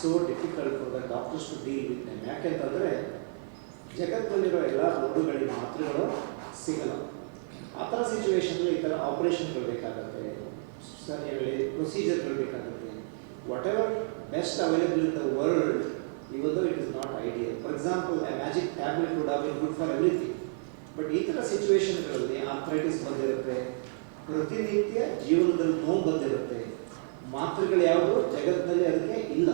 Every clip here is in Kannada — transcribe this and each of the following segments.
So difficult for the doctors to deal with them ಯಾಕೆಂತಂದರೆ ಜಗತ್ತಲ್ಲಿರೋ ಎಲ್ಲ ರೋಗಗಳಿಗೆ ಮಾತ್ರೆಗಳು ಸಿಗಲ್ಲ. ಆ ಥರ ಸಿಚುವೇಶನಲ್ಲಿ ಈ ಥರ ಆಪರೇಷನ್ಗಳು ಬೇಕಾಗುತ್ತೆ. ಸರ್ ಹೇಳಿ ಪ್ರೊಸೀಜರ್ಗಳು ಬೇಕಾಗುತ್ತೆ. Whatever best available in the world ಇವತ್ತು it is not ideal for example a magic tablet would have been good for everything but ಈ ಥರ ಸಿಚುವೇಶನ್ಗಳಲ್ಲಿ ಆರ್ಥ್ರೈಟಿಸ್ ಬಂದಿರುತ್ತೆ. ಪ್ರತಿನಿತ್ಯ ಜೀವನದಲ್ಲಿ ನೋವು ಬಂದಿರುತ್ತೆ. ಮಾತ್ರೆಗಳು ಯಾವುದು? ಜಗತ್ತಿನಲ್ಲಿ ಅದಕ್ಕೆ ಇಲ್ಲ.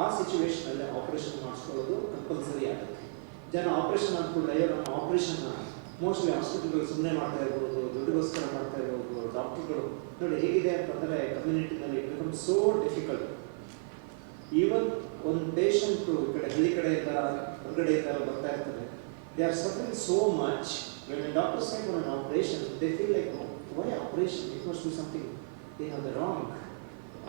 ಆ ಸಿಚುವೇಶನಲ್ಲಿ ಆಪರೇಷನ್ ಮಾಡಿಸ್ಕೊಳ್ಳೋದು ಕಂಪಲ್ಸರಿ ಆಗುತ್ತೆ. ಜನ ಆಪರೇಷನ್ ಅಂದ್ಕೊಂಡು ಅಯ್ಯೋ, ನಮ್ಮ ಆಪರೇಷನ್ ಮೋಸ್ಟ್ಲಿ ಹಾಸ್ಪಿಟಲ್ಗಳು ಸುಮ್ಮನೆ ಮಾಡ್ತಾ ಇರ್ಬೋದು, ದುಡ್ಡಿಗೋಸ್ಕರ ಮಾಡ್ತಾ ಇರ್ಬೋದು ಡಾಕ್ಟರ್ಗಳು ನೋಡಿ ಹೇಗಿದೆ ಅಂತಂದರೆ ಕಮ್ಯುನಿಟಿನಲ್ಲಿ it become so difficult even ಒಂದು ಪೇಷಂಟು ಈ ಕಡೆ ಹಳ್ಳಿ ಕಡೆಯಿಂದ ಹೊರಗಡೆಯಿಂದ ಬರ್ತಾ ಇರ್ತಾರೆ. They are suffering so much doctor side one operation they feel like why operation it must be something they have the wrong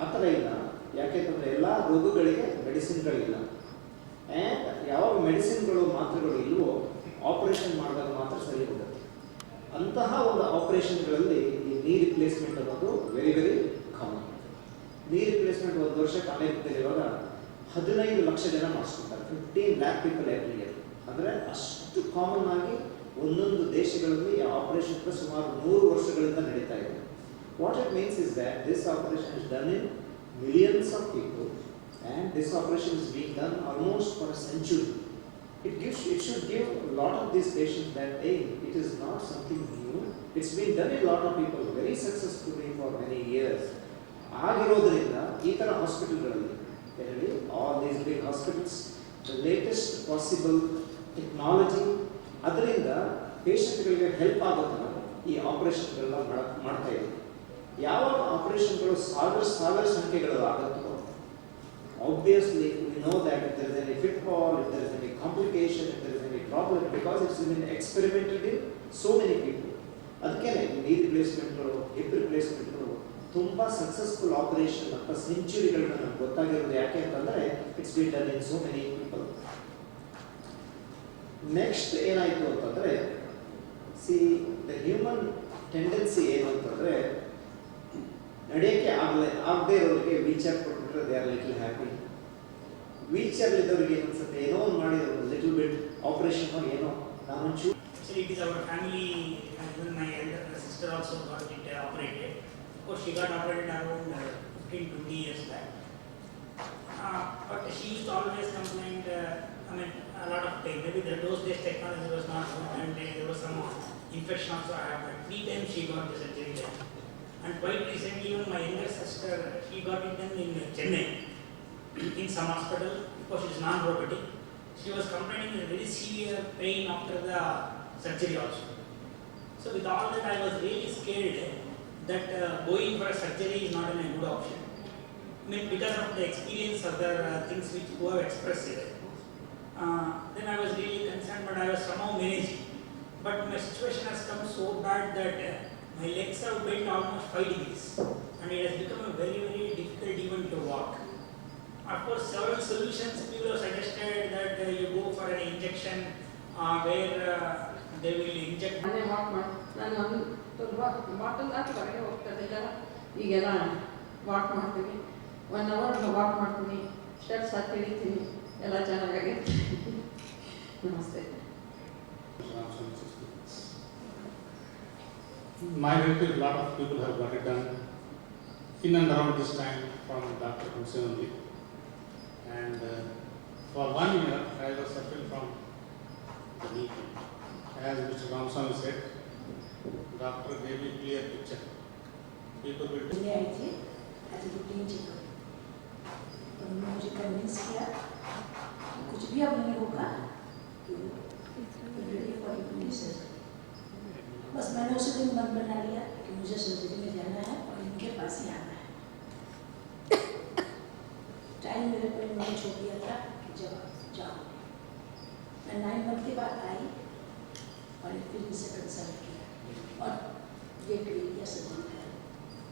ಆ ಥರ ಇಲ್ಲ. ಯಾಕೆಂತಂದರೆ ಎಲ್ಲ ರೋಗಗಳಿಗೆ ಮೆಡಿಸಿನ್ಗಳಿಲ್ಲ. ಆ್ಯಂಡ್ ಯಾವ ಮೆಡಿಸಿನ್ಗಳು ಮಾತ್ರೆಗಳು ಇಲ್ವೋ, ಆಪರೇಷನ್ ಮಾಡಿದಾಗ ಮಾತ್ರ ಸರಿ ಹೋಗುತ್ತೆ. ಅಂತಹ ಒಂದು ಆಪರೇಷನ್ಗಳಲ್ಲಿ ಈ ನೀ ರಿಪ್ಲೇಸ್ಮೆಂಟ್ ಅನ್ನೋದು very very common knee replacement ಒಂದು ವರ್ಷ ಇವಾಗ ಹದಿನೈದು ಲಕ್ಷ ಜನ ಮಾಡಿಸ್ಕೊತಾರೆ fifteen lakh people every year ಅಂದರೆ ಅಷ್ಟು ಕಾಮನ್ ಆಗಿ ಒಂದೊಂದು ದೇಶಗಳಲ್ಲಿ ಆಪರೇಷನ್ ಸುಮಾರು ನೂರು ವರ್ಷಗಳಿಂದ ನಡೀತಾ ಇದೆ. What it means is that this operation is done in millions of people and this operation is being done almost for a century it gives it should give a lot of these patients that hey it is not something new it's been done in a lot of people very successfully for many years ಆಗಿರೋದ್ರಿಂದ ಈ ಥರ ಹಾಸ್ಪಿಟಲ್ಗಳಲ್ಲಿ ಹೇಳಿ all these big hospitals the latest possible technology ಅದರಿಂದ ಪೇಷಂಟ್ಗಳಿಗೆ ಹೆಲ್ಪ್ ಆಗೋ ಥರ ಈ ಆಪರೇಷನ್ಗಳನ್ನ ಮಾಡ ಮಾಡ್ತಾ ಇದ್ದೀವಿ ಯಾವಾಗ ಆಪರೇಷನ್ಗಳು ಸಾವಿರ ಸಾವಿರ ಸಂಖ್ಯೆಗಳು ಆಗುತ್ತೋ obviously we know that if there is any pitfall, if there is any complication, if there is any problem, because it's been many people. ಅದಕ್ಕೆ ನೀ ರಿಪ್ಲೇಸ್ಮೆಂಟ್ಗಳು ಹಿಪ್ ರಿಪ್ಲೇಸ್ಮೆಂಟ್ಗಳು ತುಂಬ ಸಕ್ಸಸ್ಫುಲ್ ಆಪರೇಷನ್ ಅಂತ ಸೆಂಚುರಿಗಳನ್ನ ನಮ್ಗೆ ಗೊತ್ತಾಗಿರೋದು ಯಾಕೆ ಅಂತಂದ್ರೆ it's be done in so many people next ಏನಾಯಿತು ಅಂತಂದರೆ ಸಿ ದ ಹ್ಯೂಮನ್ ಟೆಂಡೆನ್ಸಿ ಏನು ಅಂತಂದರೆ ನಡೆಯೋಕ್ಕೆ ಆಗಲೇ ಆಗದೆ ಇರೋರಿಗೆ ವೀಚರ್ ಕೊಟ್ಬಿಟ್ರೆ ದೇ ಆರ್ ಲಿಟಲ್ ಹ್ಯಾಪಿ ವೀಚರ್ ಇದ್ದವರಿಗೆ ಏನು ಅನ್ಸುತ್ತೆ ಏನೋ ಒಂದು ಮಾಡಿದ್ರು ಲಿಟಲ್ ಬಿಟ್ ಆಪರೇಷನ್ ಏನೋ ನಾನು ಚೂ Actually, it is our family, and even my elder sister also got it uh, operated. Of course, she got operated around uh, 15, 20 years back. Uh, but she used to always complain, uh, I mean, a lot of pain. Maybe the, those days technology was not good and uh, there was some infection also happened. Three times she got the surgery done. And quite recently, even my younger sister, she got it done in Chennai, in some hospital, because she is non-robotic. She was complaining with very severe pain after the surgery also. So with all that, I was really scared that uh, going for a surgery is not a good option. I mean, because of the experience of the uh, things which who have expressed. Uh, then I was really concerned, but I was somehow managing. But my situation has come so bad that uh, my legs have bent almost five degrees, and it has become a very, very difficult even to walk. Of course, several solutions people have suggested that uh, you go for an injection uh, where uh, they will inject. ಮನೆ ವಾಕ್ ಮಾಡಿ ನಾನು ಒಂದು ತುಂಬ ಬಾಟಲ್ ಹಾಕಿ ಹೊರಗೆ ಹೋಗ್ತಿರ್ಲಿಲ್ಲ ಈಗೆಲ್ಲ ವಾಕ್ ಮಾಡ್ತೀನಿ ಒನ್ ಅವರ್ ವಾಕ್ ಮಾಡ್ತೀನಿ ಸ್ಟೆಪ್ಸ್ ಹತ್ತಿ ಹಿಡಿತೀನಿ ಎಲ್ಲ ಚೆನ್ನಾಗೈತೆ ನಮಸ್ತೆ My relative, a lot of people have got it done in and around this time from Dr. Hussain only. And uh, for one year, I was suffering from the knee pain. As Mr. Ramswamy said, doctor gave me clear picture. People will तो उन्होंने मुझे कन्विंस किया कि कुछ भी अब नहीं होगा बस मैंने उसी दिन मन बना लिया कि मुझे सर्जरी में जाना है और इनके पास ही आना है टाइम मेरे को इन्होंने छोड़ दिया था कि जब जाओ मैं नाइन मंथ के बाद आई और फिर इनसे कंसल्ट किया और ये क्रिया सर्जरी है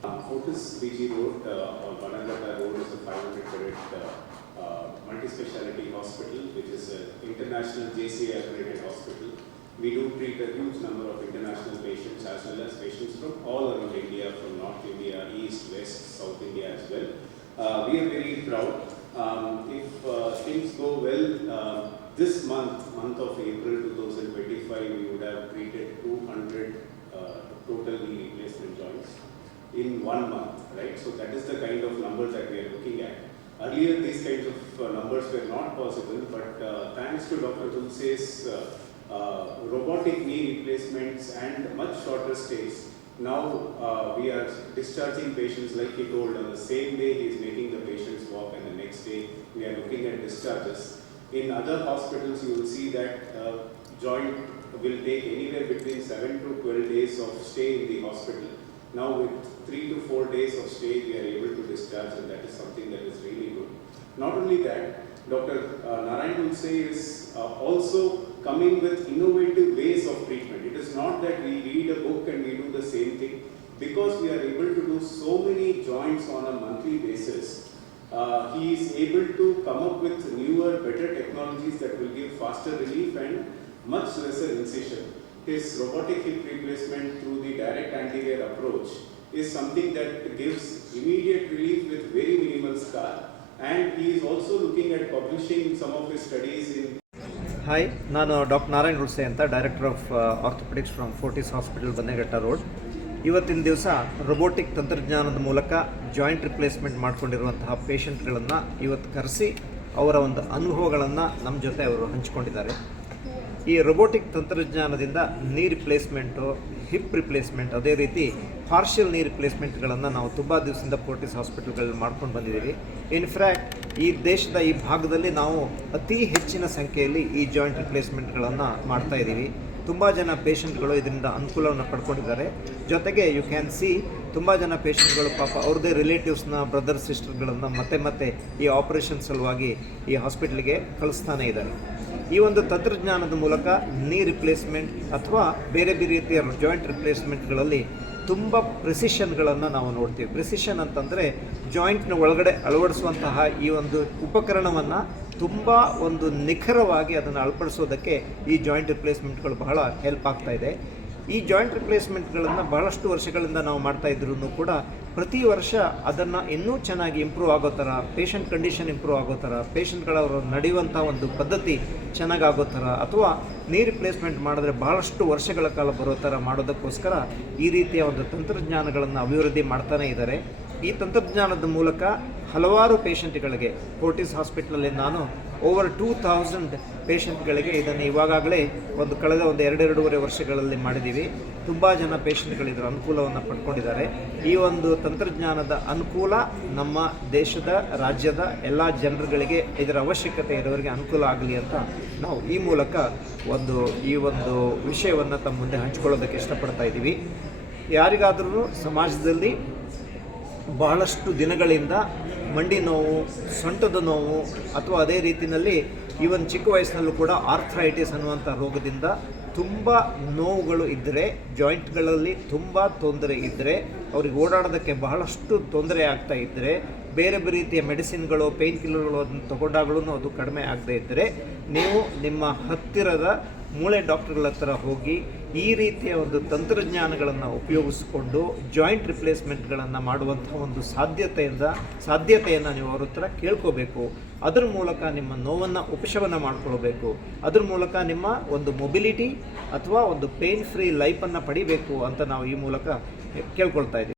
Um, Fortis BG Road uh, or Banagata Road is a 500 bedded uh, uh, multi-speciality hospital which is an international JCA accredited hospital. We do treat a huge number of international patients as well as patients from all around India, from North India, East, West, South India as well. Uh, we are very proud Um, if uh, things go well, uh, this month, month of April 2025, we would have treated 200 uh, total knee replacement joints in one month, right? So that is the kind of numbers that we are looking at. Earlier, these kinds of uh, numbers were not possible, but uh, thanks to Dr. Dulce's uh, uh, robotic knee replacements and much shorter stays, now uh, we are discharging patients like he told on the same day he is making the patients walk and the next day we are looking at discharges. In other hospitals you will see that uh, joint will take anywhere between 7 to 12 days of stay in the hospital. Now with 3 to 4 days of stay we are able to discharge and that is something that is really good. Not only that, Dr. Uh, Narayan Dulce is uh, also coming with innovative ways of treatment. It is not that we read a book and we do the same thing. Because we are able to do so many joints on a monthly basis, uh, he is able to come up with newer, better technologies that will give faster relief and much lesser incision. His robotic hip replacement through the direct anterior approach is something that gives immediate relief with very minimal scar. And he is also looking at publishing some of his studies in hi ನಾನು ಡಾಕ್ಟರ್ ನಾರಾಯಣ್ ಹುಡ್ಸೆ ಅಂತ director of orthopaedics from Fortis hospital Bannerghatta road ಇವತ್ತಿನ ದಿವಸ ರೊಬೋಟಿಕ್ ತಂತ್ರಜ್ಞಾನದ ಮೂಲಕ ಜಾಯಿಂಟ್ ರಿಪ್ಲೇಸ್ಮೆಂಟ್ ಮಾಡ್ಕೊಂಡಿರುವಂತಹ ಪೇಷಂಟ್ಗಳನ್ನು ಇವತ್ತು ಕರೆಸಿ ಅವರ ಒಂದು ಅನುಭವಗಳನ್ನು ನಮ್ಮ ಜೊತೆ ಅವರು ಹಂಚಿಕೊಂಡಿದ್ದಾರೆ. ಈ ರೊಬೋಟಿಕ್ ತಂತ್ರಜ್ಞಾನದಿಂದ ನೀ ರಿಪ್ಲೇಸ್ಮೆಂಟು ಹಿಪ್ ರಿಪ್ಲೇಸ್ಮೆಂಟ್ ಅದೇ ರೀತಿ ಪಾರ್ಷಿಯಲ್ ನೀ ರಿಪ್ಲೇಸ್ಮೆಂಟ್ಗಳನ್ನು ನಾವು ತುಂಬ ದಿವಸದಿಂದ ಫೋರ್ಟಿಸ್ ಹಾಸ್ಪಿಟಲ್ಗಳಲ್ಲಿ ಮಾಡ್ಕೊಂಡು ಬಂದಿದ್ದೀವಿ. ಇನ್ಫ್ಯಾಕ್ಟ್ ಈ ದೇಶದ ಈ ಭಾಗದಲ್ಲಿ ನಾವು ಅತಿ ಹೆಚ್ಚಿನ ಸಂಖ್ಯೆಯಲ್ಲಿ ಈ ಜಾಯಿಂಟ್ ರಿಪ್ಲೇಸ್ಮೆಂಟ್ಗಳನ್ನು ಮಾಡ್ತಾ ಇದ್ದೀವಿ. ತುಂಬ ಜನ ಪೇಷಂಟ್ಗಳು ಇದರಿಂದ ಅನುಕೂಲವನ್ನು ಪಡ್ಕೊಂಡಿದ್ದಾರೆ. ಜೊತೆಗೆ ಯು ಕ್ಯಾನ್ ಸಿ ತುಂಬ ಜನ ಪೇಷಂಟ್ಗಳು ಪಾಪ ಅವ್ರದ್ದೇ ರಿಲೇಟಿವ್ಸ್ನ ಬ್ರದರ್ ಸಿಸ್ಟರ್ಗಳನ್ನು ಮತ್ತೆ ಮತ್ತೆ ಈ ಆಪರೇಷನ್ ಸಲುವಾಗಿ ಈ ಹಾಸ್ಪಿಟ್ಲಿಗೆ ಕಳಿಸ್ತಾನೆ ಇದ್ದಾರೆ. ಈ ಒಂದು ತಂತ್ರಜ್ಞಾನದ ಮೂಲಕ ನೀ ರಿಪ್ಲೇಸ್ಮೆಂಟ್ ಅಥವಾ ಬೇರೆ ಬೇರೆ ರೀತಿಯ ಜಾಯಿಂಟ್ ರಿಪ್ಲೇಸ್ಮೆಂಟ್ಗಳಲ್ಲಿ ತುಂಬ ಪ್ರಿಸಿಷನ್ಗಳನ್ನು ನಾವು ನೋಡ್ತೀವಿ. ಪ್ರಿಸಿಷನ್ ಅಂತಂದರೆ ಜಾಯಿಂಟ್ನ ಒಳಗಡೆ ಅಳವಡಿಸುವಂತಹ ಈ ಒಂದು ಉಪಕರಣವನ್ನು ತುಂಬ ಒಂದು ನಿಖರವಾಗಿ ಅದನ್ನು ಅಳಪಡಿಸೋದಕ್ಕೆ ಈ ಜಾಯಿಂಟ್ ರಿಪ್ಲೇಸ್ಮೆಂಟ್ಗಳು ಬಹಳ ಹೆಲ್ಪ್ ಆಗ್ತಾ ಇದೆ. ಈ ಜಾಯಿಂಟ್ ರಿಪ್ಲೇಸ್ಮೆಂಟ್ಗಳನ್ನು ಬಹಳಷ್ಟು ವರ್ಷಗಳಿಂದ ನಾವು ಮಾಡ್ತಾ ಇದ್ರೂ ಕೂಡ ಪ್ರತಿ ವರ್ಷ ಅದನ್ನು ಇನ್ನೂ ಚೆನ್ನಾಗಿ ಇಂಪ್ರೂವ್ ಆಗೋ ಥರ ಪೇಷಂಟ್ ಕಂಡೀಷನ್ ಇಂಪ್ರೂವ್ ಆಗೋ ಥರ ಪೇಷಂಟ್ಗಳವರು ನಡೆಯುವಂಥ ಒಂದು ಪದ್ಧತಿ ಚೆನ್ನಾಗಾಗೋ ಥರ ಅಥವಾ ನೀ ರಿಪ್ಲೇಸ್ಮೆಂಟ್ ಮಾಡಿದ್ರೆ ಬಹಳಷ್ಟು ವರ್ಷಗಳ ಕಾಲ ಬರೋ ಥರ ಮಾಡೋದಕ್ಕೋಸ್ಕರ ಈ ರೀತಿಯ ಒಂದು ತಂತ್ರಜ್ಞಾನಗಳನ್ನು ಅಭಿವೃದ್ಧಿ ಮಾಡ್ತಾನೇ ಇದ್ದಾರೆ ಈ ತಂತ್ರಜ್ಞಾನದ ಮೂಲಕ ಹಲವಾರು ಪೇಷಂಟ್ಗಳಿಗೆ, ಫೋರ್ಟಿಸ್ ಹಾಸ್ಪಿಟ್ಲಲ್ಲಿ ನಾನು ಓವರ್ ಟೂ ಥೌಸಂಡ್ ಪೇಷಂಟ್ಗಳಿಗೆ ಇದನ್ನು ಇವಾಗಲೇ ಒಂದು ಕಳೆದ ಒಂದು ಎರಡೆರಡೂವರೆ ವರ್ಷಗಳಲ್ಲಿ ಮಾಡಿದ್ದೀವಿ. ತುಂಬ ಜನ ಪೇಷಂಟ್ಗಳು ಇದರ ಅನುಕೂಲವನ್ನು ಪಡ್ಕೊಂಡಿದ್ದಾರೆ. ಈ ಒಂದು ತಂತ್ರಜ್ಞಾನದ ಅನುಕೂಲ ನಮ್ಮ ದೇಶದ, ರಾಜ್ಯದ ಎಲ್ಲ ಜನರುಗಳಿಗೆ ಇದರ ಅವಶ್ಯಕತೆ ಇರೋರಿಗೆ ಅನುಕೂಲ ಆಗಲಿ ಅಂತ ನಾವು ಈ ಮೂಲಕ ಒಂದು, ಈ ಒಂದು ವಿಷಯವನ್ನು ತಮ್ಮ ಮುಂದೆ ಹಂಚ್ಕೊಳ್ಳೋದಕ್ಕೆ ಇಷ್ಟಪಡ್ತಾ ಇದ್ದೀವಿ. ಯಾರಿಗಾದರೂ ಸಮಾಜದಲ್ಲಿ ಬಹಳಷ್ಟು ದಿನಗಳಿಂದ ಮಂಡಿ ನೋವು, ಸೊಂಟದ ನೋವು, ಅಥವಾ ಅದೇ ರೀತಿಯಲ್ಲಿ ಈವನ್ ಚಿಕ್ಕ ವಯಸ್ಸಿನಲ್ಲೂ ಕೂಡ ಆರ್ಥ್ರೈಟಿಸ್ ಅನ್ನುವಂಥ ರೋಗದಿಂದ ತುಂಬ ನೋವುಗಳು ಇದ್ದರೆ ಜಾಯಿಂಟ್ಗಳಲ್ಲಿ ತುಂಬ ತೊಂದರೆ ಇದ್ದರೆ ಅವ್ರಿಗೆ ಓಡಾಡೋದಕ್ಕೆ ಬಹಳಷ್ಟು ತೊಂದರೆ ಆಗ್ತಾ ಇದ್ದರೆ ಬೇರೆ ಬೇರೆ ರೀತಿಯ ಮೆಡಿಸಿನ್ಗಳು ಪೇಯ್ನ್ ಕಿಲ್ಲರ್ಗಳು ಅದನ್ನು ತಗೊಂಡಾಗಲೂ ಅದು ಕಡಿಮೆ ಆಗದೇ ಇದ್ದರೆ ನೀವು ನಿಮ್ಮ ಹತ್ತಿರದ ಮೂಳೆ ಡಾಕ್ಟರ್ಗಳ ಹತ್ರ ಹೋಗಿ ಈ ರೀತಿಯ ಒಂದು ತಂತ್ರಜ್ಞಾನಗಳನ್ನು ಉಪಯೋಗಿಸಿಕೊಂಡು ಜಾಯಿಂಟ್ ರಿಪ್ಲೇಸ್ಮೆಂಟ್ಗಳನ್ನು ಮಾಡುವಂಥ ಒಂದು ಸಾಧ್ಯತೆಯಿಂದ, ಸಾಧ್ಯತೆಯನ್ನು ನೀವು ಅವ್ರ ಹತ್ರ ಕೇಳ್ಕೋಬೇಕು. ಅದರ ಮೂಲಕ ನಿಮ್ಮ ನೋವನ್ನು ಉಪಶಮನ ಮಾಡಿಕೊಳ್ಬೇಕು. ಅದ್ರ ಮೂಲಕ ನಿಮ್ಮ ಒಂದು ಮೊಬಿಲಿಟಿ ಅಥವಾ ಒಂದು ಪೇನ್ ಫ್ರೀ ಲೈಫನ್ನು ಪಡಿಬೇಕು ಅಂತ ನಾವು ಈ ಮೂಲಕ ಕೇಳ್ಕೊಳ್ತಾ ಇದ್ದೀವಿ.